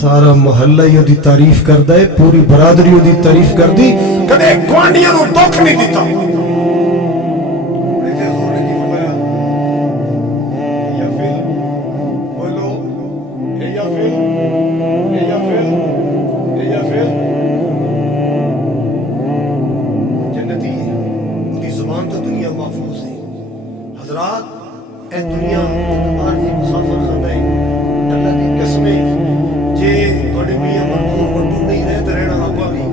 سارا محلہ ہی دی تعریف کردا ہے، پوری برادری دی تعریف کر دی، کدے گوانڈیاں نو دکھ نہیں دیتا۔ حضرات اے دنیا عارضی مسافر خانے، اللہ دی قسمیں جے تھوڑے میاں مرحوم اردو نہیں رہتے رہنا آپا بھی،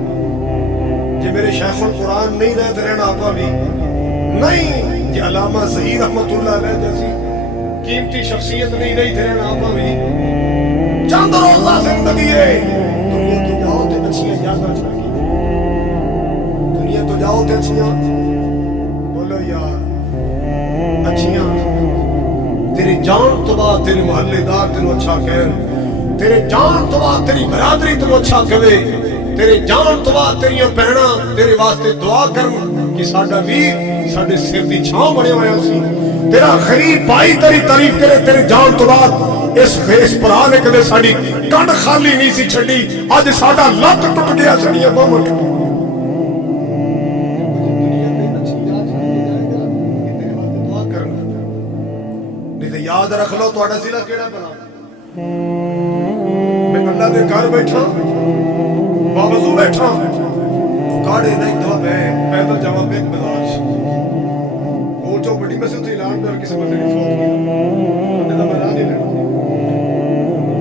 جے میرے شیخ القرآن نہیں رہتے رہنا آپا بھی نہیں، جے علامہ ظہیر رحمت اللہ علیہ جیسی قیمتی شخصیت نہیں رہتے رہنا آپا بھی، چند روزہ زندگی ہے، دنیا تو جاؤ تے اچھیاں یاداں چھڑ گئی، دنیا تو جاؤ تے اچھیاں، بولو یار اچھیاں، تیری جان تو بعد تیرے محلے دار تینوں اچھا کہن، تیرے جان تو بعد تیری برادری تینوں اچھا کہے، تیرے جان تو بعد تیری بہناں تیرے واسطے دعا کرن کہ ساڈا ویر ساڈے سر دی چھاں بنے ہویا سی، تیرا غریب بھائی تیری تعریف کرے، تیرے جان تو بعد اس بھرا نے کدے ساڈی کنڈ خالی نہیں سی چھڈی، اج ساڈا لت ٹٹ گیا، ساڈیاں باہماں ٹٹ گئیاں۔ یاد رکھ لو تو اڈا ضلع کیڑا بنا، میں اللہ دے گھر بیٹھا باوضو بیٹھا، کاڑے نہیں دوا میں پیدل جاواں پہ ایک بازار وہ جو بڑی مسجد تھی اعلان کر کسی بندے نے فوت کیا، بندے دا میں راہ نہیں لینا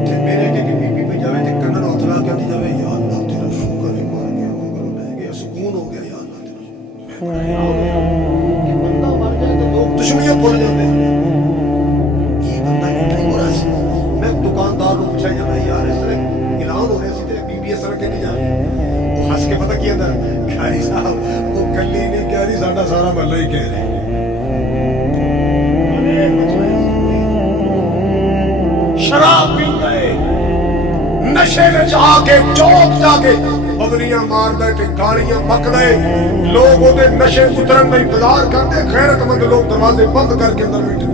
تے میرے کے بی بی پہ جاوے تے کنن ہاتھ لا کے آندی جاوے یا اللہ تیرا شکر ہے مار گیا مگر لے گیا سکون ہو گیا، یا اللہ تیرا میں بڑا حیران ہوا کہ بندہ مر جائے تو لوگ دشمنیاں بھول جاتے ہیں۔ میں دکاندار کو پوچھا جانا یار اس طرح اعلان ہو رہے سی تے بی بی اس طرح کہنی جا رہی، وہ ہنس کے پتہ کیا تھا قاری صاحب وہ کلی نہیں کہہ رہی ساڈا سارا محلہ ہی کہہ رہے، شراب پیندا ہے، نشے وچ آ کے چوک جا کے ببریاں ماردا تے گالیاں بکدا ہے، لوگ اودے نشے اترن دا انتظار کردے، غیرت مند لوگ دروازے بند کر کے اندر بیٹھے۔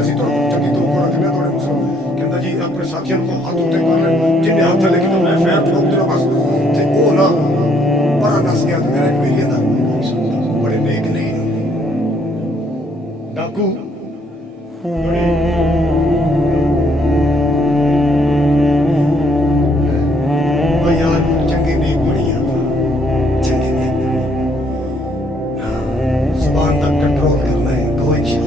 ਅਸੀਂ ਤੁਹਾਨੂੰ ਚੰਗੀ ਤੋਂ ਕੋਲ ਰੱਖਣਾ ਤੁਹਾਡੇ ਮੁਸਲਮਾਨ ਕਹਿੰਦਾ ਜੀ ਆਪਣੇ ਸਾਥੀਆਂ ਨੂੰ ਹੱਥ ਉੱਤੇ ਕਰ ਲੈ, ਜਿੰਨੇ ਹੱਥ ਲੈ ਕੇ ਤਾਂ ਮੈਂ ਫੇਰ ਠੋਕ ਦੇਣਾ ਬਸ। ਤੇ ਉਹ ਨਾ ਪਰ ਨਸ ਗਿਆ ਤੇ ਮੇਰਾ ਬੇਲੀਏ ਦਾ ਬੜੇ ਨੇਕ ਨੇ ਡਾਕੂ ਬੜੇ ਉਹ ਯਾਰ ਚੰਗੀ ਨੇਕ ਬਣੀ ਆ, ਚੰਗੀ ਨੇਕ ਜ਼ੁਬਾਨ ਦਾ ਕੰਟਰੋਲ ਕਰਨਾ ਹੈ, ਕੋਈ ਸ਼ੱਕ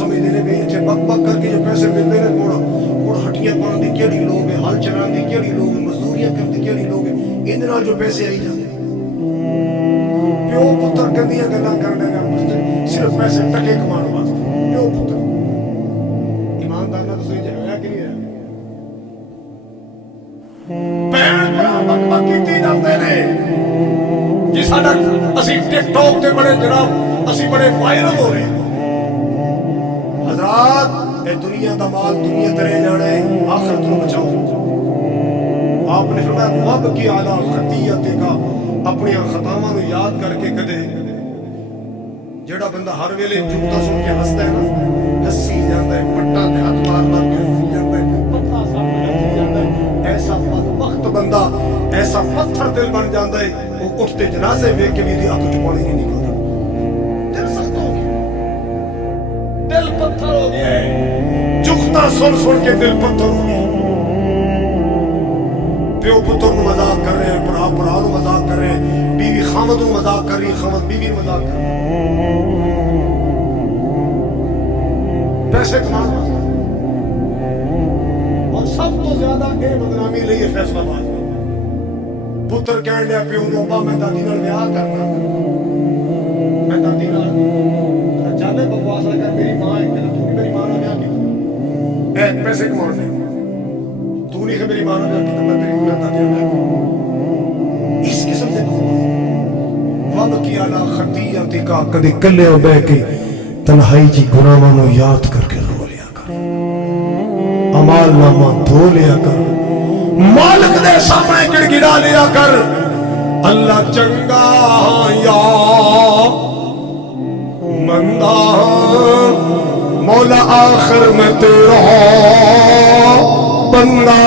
سمجھتے ہیں بھی اتنے بک بک کر کے جو پیسے ملتے ہیں کوڑ ہٹیاں پان کی کہڑی لوگ ہے، ہل چلان کی کہڑی لوگ ہے، مزدوریاں کرنے کی کہڑی لوگ ہے، ان جو پیسے آئی جاتے پیو پتر گندیاں گلاں کرنے کا صرف پیسے ٹکے کمان واسطے پیو پتر ایماندار نہ تو صحیح ہے کہ نہیں ہے بہن بڑا بک بک کیتی جاتے ہیں جی ساڈا اسی ٹک ٹاک تے بڑے جناب اسی بڑے وائرل ہو رہے ہیں حضرات اے دنیا دا مال دنیا ترے جانا ہے آخرت نو بچاؤ آپ نے فرمایا وب کی اعلی خطیت کا اپنی خطاواں نو یاد کر کے کدے جڑا بندہ ہر ویلے جھکتا سن کے ہستا ہے نا ہسی جاندا ہے پٹا تے ہاتھ مار مار کے ہسی جاندا ہے پتھر سامنے ہسی جاندا ہے ایسا وقت بندہ ایسا پتھر دل بن جاندا ہے وہ اٹھتے جنازے ویکھ کے بھی اکھ چ پانی نہیں نکلدا دل سخت ہو گیا دل پتھر ہو گیا ہے جھکتا سن سن کے دل پتھر ہو گیا پیو پتر نو مذاق کر رہے ہیں برا برا نو مذاق کر رہے ہیں بیوی خامد نو مذاق کر رہی ہے خامد بیوی نو مذاق کر رہی ہے پیسے کمانا اور سب تو زیادہ اے بدنامی لئی ہے فیصلہ آباد پتر کہن دیا پیو نو ابا میں دادی نال بیاہ کرنا میں دادی نال جانے بکواس لگا میری ماں ہے کہ تو میری ماں نال بیاہ کیتا اے پیسے کمانے تو نہیں کہ میری ماں نال بیاہ کیتا میں تیری دادی نال بیاہ اس قسم سے وب کی اعلی خطیت کا کدی کلے بہ کے تنہائی جی گناہاں نو یاد کر کے رو لیا کر امال نامہ دھو لیا کر مالک دے سامنے گڑ گڑا لیا کر اللہ چنگا یا مندہ مولا آخر میں تیرا بندہ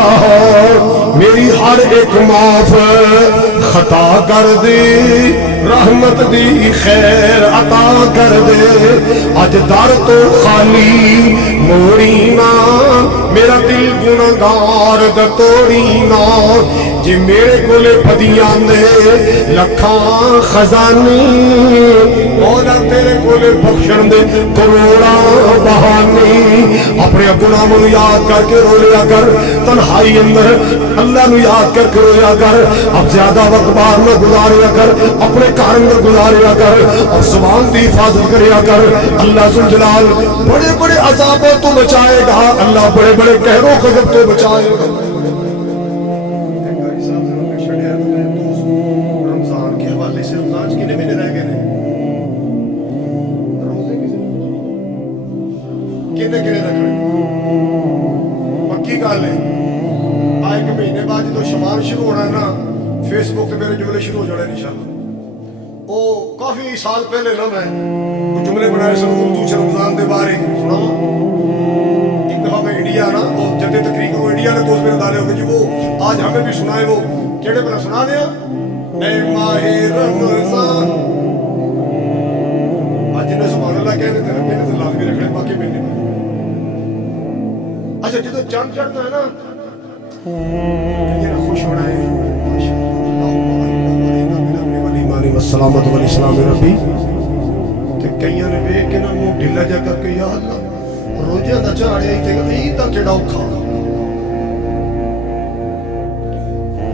میری ہر ایک معاف خطا کر دی رحمت دی خیر عطا کر دے اج در تو خالی موڑی نا میرا دل گناہگار دا توڑی نا جی میرے کولے پدیاں دے لکھاں خزانی مولا تیرے کولے بخشن دے کروڑا بہانی اپنے گناہوں نو یاد کر کے رو لیا کر تنہائی اندر اللہ نو یاد کر کے رویا کر اب زیادہ وقت باہر نہ گزاریا کر اپنے کار اندر گزاریا کر اور زبان دی حفاظت کریا کر اللہ ذوالجلال بڑے بڑے عذابوں تو بچائے گا اللہ بڑے بڑے قہروں غضب تو بچائے گا رمضان کے حوالے سے رمضان کتنے مہینے رہ گئے کتنے رکھنے پکی گل ہے ایک مہینے بعد جو شمار شروع ہونا ہے نا فیس بک پہ میرے جملے شروع ہو جانے انشاءاللہ او کافی سال پہلے نا میں کچھ جملے بنائے سن اردو چ رمضان دے بارے سنا ایک دفعہ میں انڈیا نا وہ جدے تقریر کو انڈیا نے دوست میرے ڈالے ہو گئے جی وہ آج ہمیں بھی سنائے وہ کیڑے بنا سنا دیا اے ماہ رمضان آج جنہیں سبحان اللہ کہنے تھے رکھنے سے لازمی رکھنے باقی ملنے اچھا جدو چاند چڑھنا ہے نا یہ خوش ہونا ہے السلامت والاسلام ربی تے کئیاں نے ویکھ کے نا منہ ڈھلا جا کر کے یا اللہ روزے دا چاڑے تے عید دا کیڑا اوکھا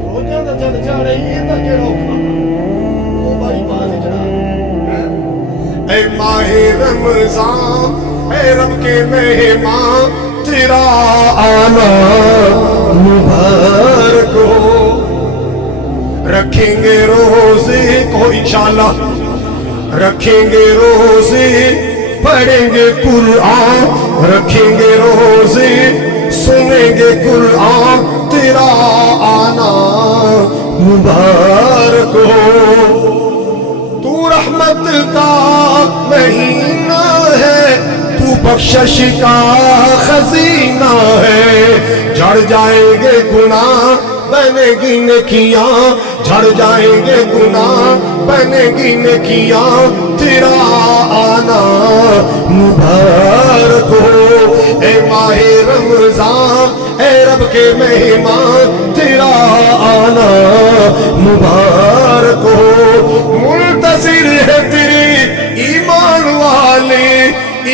روزے دا چاڑے عید دا کیڑا اوکھا او بھائی باز چڑھا اے ماہ رمضان اے رب کے مہمان تیرا آنا مبارک ہو رکھیں گے روزے کو انشاءاللہ رکھیں گے روزے پڑھیں گے قرآن رکھیں گے روزے سنیں گے قرآن تیرا آنا مبارک ہو تو رحمت کا مہینہ ہے تو بخشش کا خزینہ ہے جھڑ جائیں گے گناہ بنے گی نیکیاں جھڑ جائیں گے گناہ بنے گی نیکیاں تیرا آنا مبارک ہو اے ماہ رمضان اے رب کے مہمان تیرا آنا مبارک ہو منتظر ہے تیری ایمان والے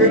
3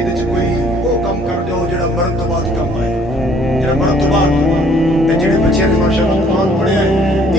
ਇਹਦੇ ਚ ਕੋਈ ਉਹ ਕੰਮ ਕਰ ਜਾਓ ਜਿਹੜਾ ਮਰਨ ਤੋਂ ਬਾਅਦ ਕੰਮ ਆਏ ਜਿਹੜਾ ਮਰਨ ਤੋਂ ਬਾਅਦ ਤੇ ਜਿਹੜੇ ਬੱਚਿਆਂ ਨੇ ਮਾਸ਼ਾਅੱਲਾ ਕੁਰਾਨ ਪੜ੍ਹਿਆ ਹੈ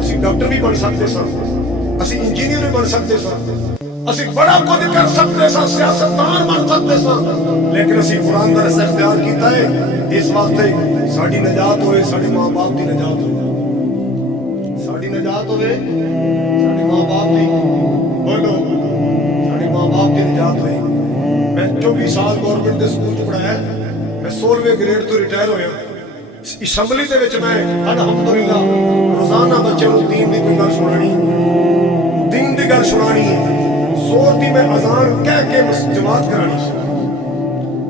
ਅਸੀਂ ਡਾਕਟਰ ਵੀ ਬਣ ਸਕਦੇ ਸਾਂ ਅਸੀਂ ਇੰਜੀਨੀਅਰ ਵੀ ਬਣ ਸਕਦੇ ਸਾਂ اسی بڑا کچھ کر سکتے سا، سیاستدان بن سکتے سا، لیکن اسی قرآن دا رستہ اختیار کیتا ہے اس واسطے ساڈی نجات ہوئے، ساڈے ماں باپ دی نجات ہوئے، ساڈی نجات ہوئے، ساڈے ماں باپ دی، بولو ساڈے ماں باپ دی نجات ہوئی۔ میں 24 سال گورنمنٹ دے سکول چ پڑھایا، میں 16ویں گریڈ تو ریٹائر ہویا۔ اسمبلی دے وچ میں الحمدللہ روزانہ بچوں نوں دین دی کوئی گل سنانی، دین دی گل سنانی، زور دی میں اذان کہہ کے جماعت کرانی۔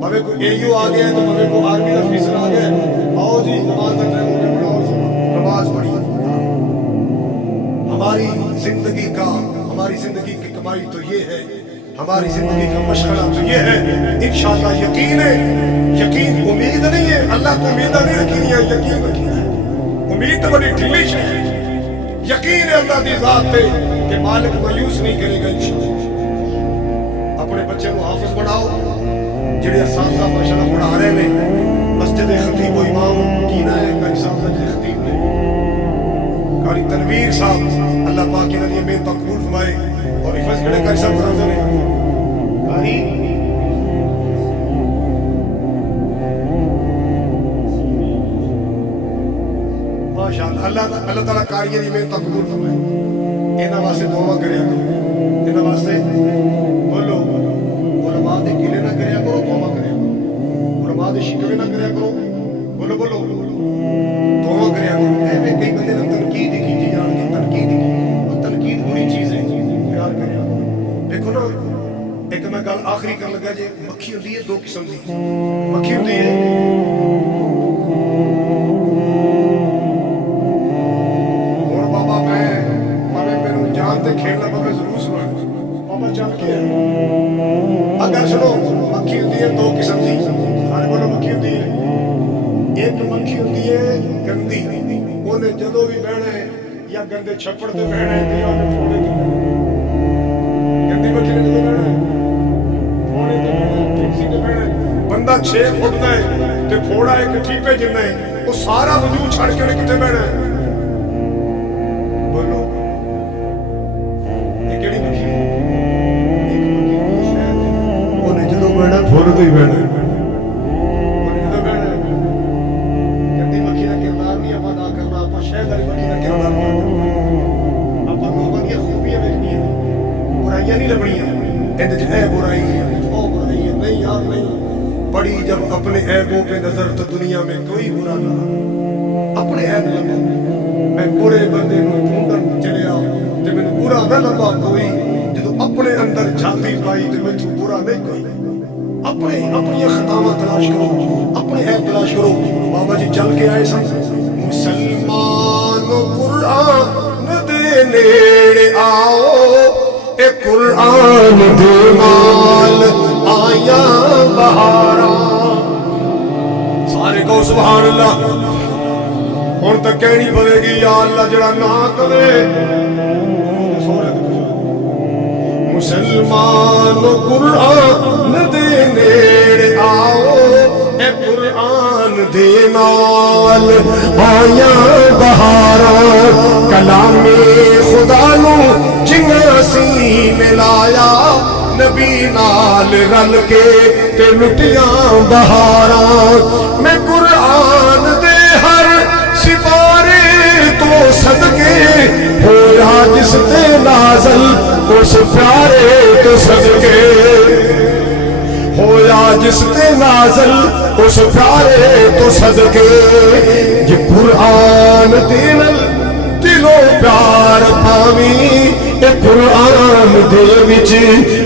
بھاوے کوئی ایو آ گیا تو بھاوے کوئی آرمی کا افسر آ گیا، آؤ جی نماز کا ٹائم ہو گیا، پڑھاؤ نماز پڑھی۔ ہماری زندگی کا، ہماری زندگی کی کمائی تو یہ ہے، ہماری زندگی کا مشغلہ تو یہ ہے، انشاءاللہ یقین ہے، یقین امید نہیں ہے، اللہ کو امیدہ نہیں رکھنی ہے، یقین رکھنی ہے۔ امید تو بڑی ڈھلی ہے، یقین ہے اللہ دی ذات پہ کہ مالک مایوس نہیں کرے گا انشاءاللہ۔ اپنے بچے کو حافظ بناؤ، جڑے اساتذہ ماشاءاللہ پڑھا رہے ہیں، مسجد خطیب و امام کینا ہے قاری صاحب مسجد خطیب نے، قاری تنویر صاحب اللہ پاک انہاں دی محنت قبول فرمائے، اور حفظ کڑے قاری صاحب فرماتے ہیں قاری ماشاءاللہ اللہ تعالیٰ قاریاں دی محنت قبول فرمائے۔ انہاں واسطے دعا کریا کرو، انہاں واسطے بولو علماء دے گلے نہ کریا کرو، دعا کریا کرو، علماء دے شکوے نہ کریا کرو، بولو بولو دعا کریا کرو۔ ایویں کئی بندے نے تنقید کی جان کے تنقید کی، اور تنقید بری چیز ہے، پیار کریا کرو۔ دیکھو نا ایک میں گل آخری کرن لگا جی، مکھی ہوندی ہے دو قسم دی، مکھی ہوندی ہے اور بابا میں میرے جان تے کھیلنا پہ ضرور سنا بابا چل کے اگر سنو مکھی ہوندی ہے دو قسم دی، سارے بولو مکھی ہوندی ہے، ایک مکھی ہوندی ہے گندی، انہیں جدو بھی بہنا ہے یا گندے چھپڑ تے بہنا ہے یا پھوڑے تے بہنا ہے، گندی مکھی نے جدو بہنا ہے پھوڑے تے بہنا ہے، ٹیکسی تے بہنا ہے، بندہ 6 فٹ دا ہے تے پھوڑا ایک ٹھیپے جنہ ہے، وہ سارا وجود چھڑ کے انہیں کتے بہنا ہے؟ بولو یہ کیڑی مکھی ہے؟ ایک مکھی شاید انہیں جدو بہنا پھوڑے تے ہی بہنا ہے، انہیں جدو بہنا ہے۔ گندی مکھی کا کردار نہیں آپ ادا کرنا، آپ شہد والی مکھی کا کردار ادا کرنا، آپ لوگوں کی خوبیاں دیکھنی ہیں، برائیاں نہیں لبنیاں، اندر چ اے برائی ہے او برائی ہے، نہیں یار نہیں، پڑی جب اپنے عیبوں پہ نظر تو دنیا میں کوئی برا نہ، اپنے عیب لگو، میں برے بندے نو ڈھونڈن چلیا تے مینوں برا نہ لبا کوئی، جدوں اپنے اندر جھاتی پائی تے مینوں برا نہیں کوئی۔ اپنی خطاواں تلاش کرو، اپنے عیب تلاش کرو۔ بابا جی چل کے آئے سن، مسلمان قرآن دے نیڑے آؤ، اے قرآن دے نال آیا بہاراں، سارے کو سبحان اللہ۔ ہن تک کہنی پوے گی یا اللہ جڑا نہ کرے، مسلمان قرآن دے نیڑے آؤ، اے قرآن دے نال آیا بہاراں، کلام خدا نو جنگا سی ملایا، نبی نال رل کے تے لٹیاں بہاراں، میں قرآن دے ہر سپارے تو صدقے ہویا جس تے نازل، اس پیارے تو صدقے ہویا جس تے نازل، اس پیارے تو صدقے، یہ قرآن دلو پیار پاویں، اے قرآن دے وچ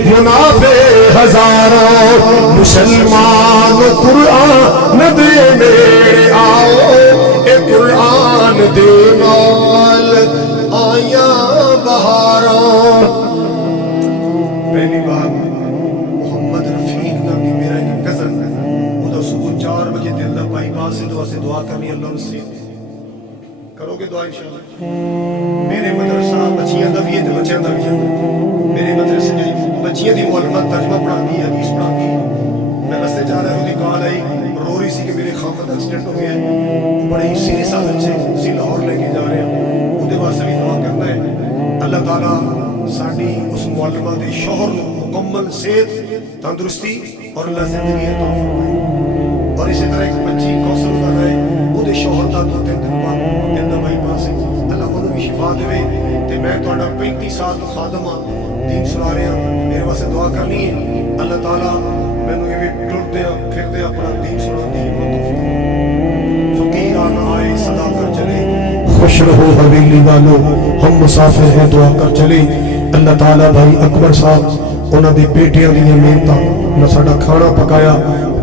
منافع ہزاراں، مسلمان قرآن دے نیڑے آؤ، اے قرآن دے نال آیا بہاراں۔ پہلی بار محمد رفیق نام کی میرا ایک کزن، وہ صبح 4 بجے دل دا بائی پاس سے دعا کرنی، اللہ نصیب کرو گے دعا انشاءاللہ۔ میرے مدرسہ بچیاں دا بھی ہے تے بچیاں دا بھی ہے، میرے مدرسے جو بچیاں دی معلومات ترجمہ پڑھاتی ہے، حدیث پڑھاتی ہے۔ میں رستے جا رہا ہے، وہ کال آئی، رو رہی سی کہ میرے خامد ایکسیڈنٹ ہو گیا ہے، بڑے ہی سیریس حالت سے اسی لاہور لے کے جا رہے ہیں، وہ واسطے بھی دعا کرنا ہے۔ اللہ تعالیٰ ساڈی اس معلمہ دے شوہر نو مکمل صحت تندرستی اور اللہ زندگی عطا فرمائے، اور اسی طرح ایک بچی کوثر دا ہے وہ دے شوہر دا 2-3 دن بعد دن دا بائی پاس ہے، اللہ انہوں بھی شفا دے۔ تے میں تہاڈا 35 سال تو خادم ہاں، دین سنا رہا ہاں، میرے واسطے دعا کرنی ہے اللہ تعالیٰ مینوں یہ ٹردے پھردے اپنا دین سنان دی ہمت فقیران آئے صدا کر چلے، خوش رہو حویلی والو ہم مسافر ہیں دعا کر چلے۔ اللہ تعالیٰ بھائی اکبر صاحب انہاں دی بیٹیاں دی محنتاں انہاں ساڈا کھانا پکایا،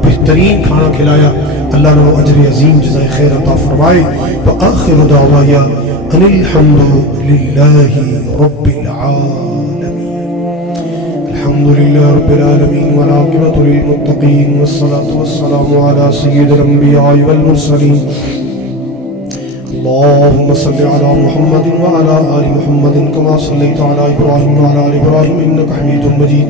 بہترین کھانا کھلایا، اللہ نے اجر عظیم جزائے خیر عطا فرمائے۔ وآخر دعوایا ان الحمد للہ رب العالمین، الحمد للہ رب العالمین والعاقبۃ للمتقین والصلاة والسلام علی سید الانبیاء والمرسلین۔ اللهم صل على محمد وعلى آل محمد كما صليت على إبراهيم وعلى آل إبراهيم إنك حميد مجيد۔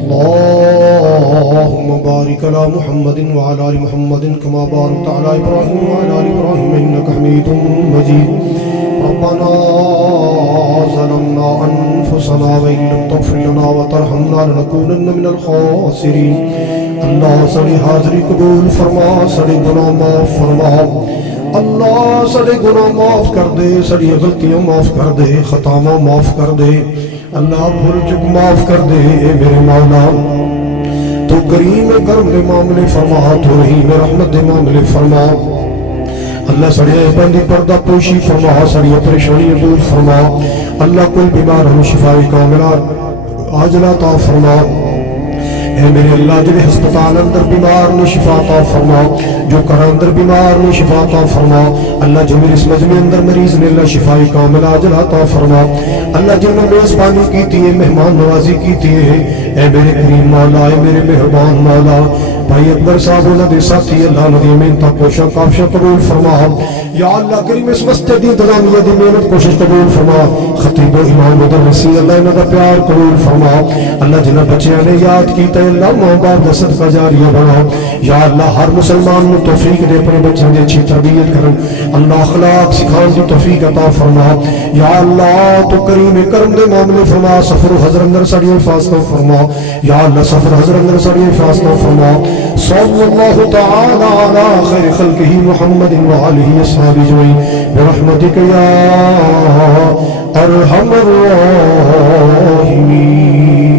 اللهم بارك على محمد وعلى آل محمد كما باركت على إبراهيم وعلى آل إبراهيم إنك حميد مجيد۔ ربنا ظلمنا أنفسنا وإن لم تغفر لنا وترحمنا لنكونن من الخاسرين۔ اللہ سڑی حاضری قبول فرما، سڑے گناہ معاف فرما، اللہ سڑے گناہ معاف کر دے، سڑی غلطیاں معاف کر دے، خطاواں معاف کر دے، اللہ بھول چک معاف کر دے۔ میرے مولا تو کریم کرم دے معاملے فرما، تو رحیم رحمت دے معاملے فرما، اللہ سڑے بندی پردہ پوشی فرما، سڑی پریشانی دور فرما، اللہ کوئی بیمار ہو شفاء کاملہ عاجلہ عطا فرما۔ اے میرے اللہ جنہیں ہسپتال اندر بیمار نے شفا عطا فرما، جو گھر اندر بیمار نے شفا عطا فرما، اللہ جو میرے اس مجمع اندر مریض نے اللہ شفائی کامل عاجل عطا فرما، اللہ جنہوں نے میزبانی کی تھی مہمان نوازی کی تھی، اے میرے کریم مولا، اے میرے مہربان مولا، بھائی اکبر صاحب انہوں نے ساتھی اللہ ندی محنت کوشاں کافشاں قبول فرما۔ یا اللہ کریم اس مسجد دی انتظامیہ دی محنت کوشش قبول فرما، خطیب و امام مدرسی اللہ انہوں کا پیار قبول فرما، اللہ جنہ بچیاں نے یاد کیتا ہے اللہ ماں باپ کا صدقہ جاریہ بنا۔ یا اللہ ہر مسلمان نے توفیق دے اپنے بچوں کی اچھی تربیت کرن، اللہ اخلاق سکھان کی توفیق عطا فرما۔ یا اللہ تو کریم کرم دے معاملے فرما، سفر و حضر اندر سڑی حفاظت فرما، یا اللہ سفر حضر اندر سڑی حفاظت فرما۔ صلی اللہ تعالی علی خیر خلقہ محمد وآلہ اصحابہ اجمعین برحمتک یا ارحم الراحمین۔